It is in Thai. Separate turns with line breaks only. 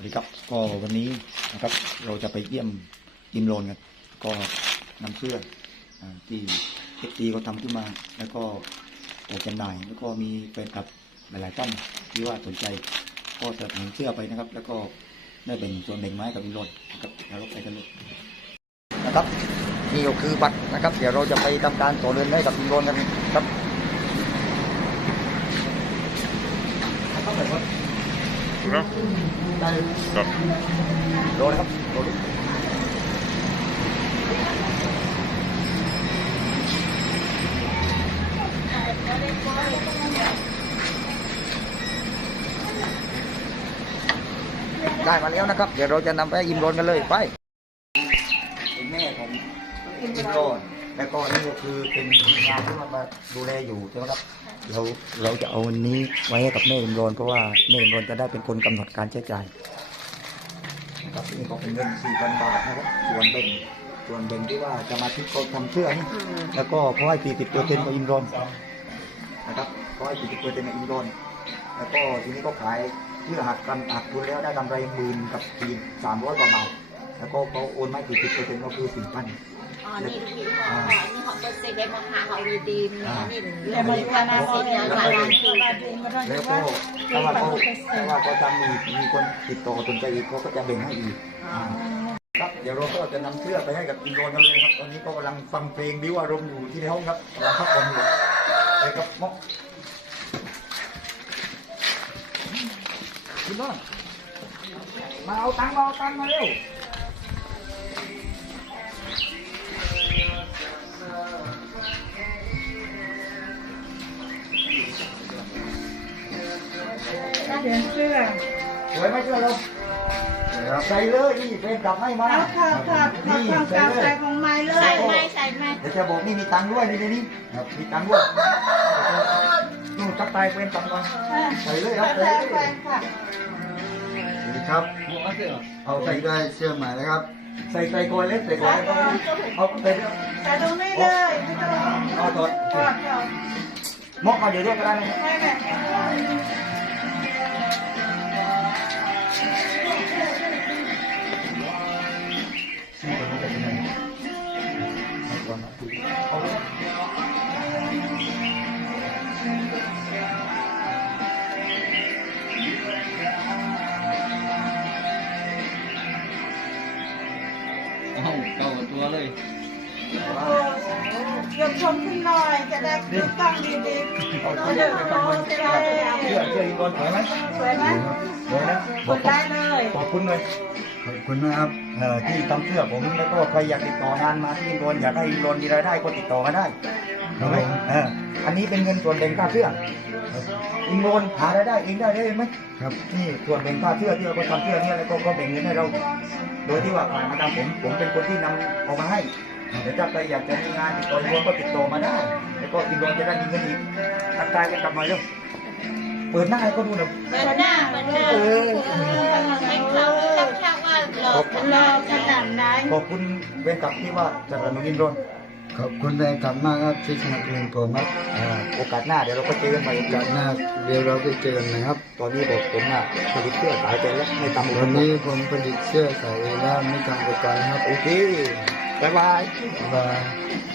ดีครับก็วันนี้นะครับเราจะไปเยี่ยมยิมโรนกันก็นำเสื้อที่เอฟซีเขาทำขึ้นมาแล้วก็แต่จำหน่ายแล้วก็มีแฟนคลับหลายๆท่านที่ว่าสนใจก็สนับสนุนเสื้อไปนะครับแล้วก็ได้เป็นส่วนแบ่งไม้กับยิมโรนนะครับแล้วเราไปกันเลยนะครับนี่ก็คือบัตรนะครับเดี๋ยวเราจะไปทำการต่อเดินให้กับยิมโรนกันครับ
ครับ
ได้
ครับ
โดนนะครับโดนได้มาแล้วนะครับเดี๋ยวเราจะนำไปยิมโรนกันเลยไปเป็นแม่ของยิมโรนแล้วก็นี่ก็คือเป็นงานที่มาดูแลอยู่ใช่ไหมครับเราจะเอาวันนี้ไว้ให้กับแม่ยิมโรนเพราะว่าแม่ยิมโรนจะได้เป็นคนกำหนดการใช้จ่ายนะครับนี่ก็เป็นเงิน 4,000 บาทนะครับส่วนแบ่งที่ว่าจะมาที่เขาทำเสื้อนี่แล้วก็เขาให้ 40% กับยิมโรนนะครับเขาให้ 40% กับยิมโรนแล้วก็ทีนี้ก็ขายเพื่อหักทุนแล้วได้กำไร10,000กับที300 กว่าบาทแล้วก็เขาโอนมา 40% ก็คือ 4,000
อ๋อนี่ที่นี่เขาเป็นเซ็กได้มาหาเขาดีๆนะนี่เรื่องมันการเซ็กเนี่ยหลายวันคือ
แล้วก็ถ้าว่าเขาจำมีคนติดต่อสนใจอีกเขาก็จะแบ่งให้อีกครับเดี๋ยวเราก็จะนำเสื้อไปให้กับอินโดนกันเลยครับตอนนี้ก็กำลังฟังเพลงบิวอารมณ์อยู่ที่ในห้องครับกำลังพักผ่อนอยู่ไปกับม็อกคุณน้องมาเอาตังค์มาเร็ว
เปลี่ยนเสื้อ
สวยไหมเสื้อเราใส่เลยนี่เป็นกลับให้มา
นี่ใส่ของไม้เลย
ใส่ไหม
เดี๋ยวจะบอกนี่มีตังค์ด้วยนี่มีตังค์ด้วยนู่นจับไตเป็นตังค์มาใส่เลยครับใส่เลยนี่ครับเอาใส่ได้เสื้อใหม่แล้วครับใส่ก่อนเล็กใส่ก่อนเอาใส่
ตรงนี้เลยไม่ต้อง
เอาถอดมอกเอาเดี๋ยวเรียกก็ได้ไหม
เก่าตัวเลย
ยกชมขึ้นหน่อยจะได้ตั้งดีๆ
เอาเสื้อไปตั้งมันเสื้อยิงบอลสวยไหม
สวยไหม
สวยนะ
บอกได้เลย
ขอบคุณเลยขอบคุณนะครับที่ทำเสื้อผมแล้วก็ใครอยากติดต่องานมาที่ยิงบอลอยากให้ยิงบอลมีรายได้ก็ติดต่อมาได้ถูกไหมอันนี้เป็นเงินส่วนแบ่งค่าเสื้อยิงบอลหารายได้เองได้ไหมครับนี่ส่วนแบ่งค่าเสื้อที่เราทำเสื้อเนี่ยแล้วก็แบ่งเงินให้เราโดยที่ว่าผ่านมาทำผมเป็นคนที่นำเอามาให้เดี๋ยวถ้าใครอยากจะมีงานติดต่อยิงบอลก็ติดต่อมาได้แล้วก็ยิงบอลจะได้มีเงินอีกทักทายกันกลับมาเร็วเปิดหน้าให้ก็ดูหน่อย
เปิดหน้าให้เขาตั้งช่างว่าเราขนาดไหน
ขอบคุณเวรกลับที่ว่าจะสนับสนุนยินดี
ขอบคุณแรงกลับมากครับที่สนับสนุนผมครับ
โอกาสหน้าเดี๋ยวเราก็เจอกันใหม่
โอกาสหน้าเดี๋ยวเราไปเจอกันนะครับ
ตอนนี้บอกผมผลิตเสื้อขายไปแล้วไม่ทำ
วันนี้ผมผลิตเสื้อขายเองแล้วไม่ทำอุปกรณ์ครับ
โอเคบ๊ายบาย
บ๊ายบาย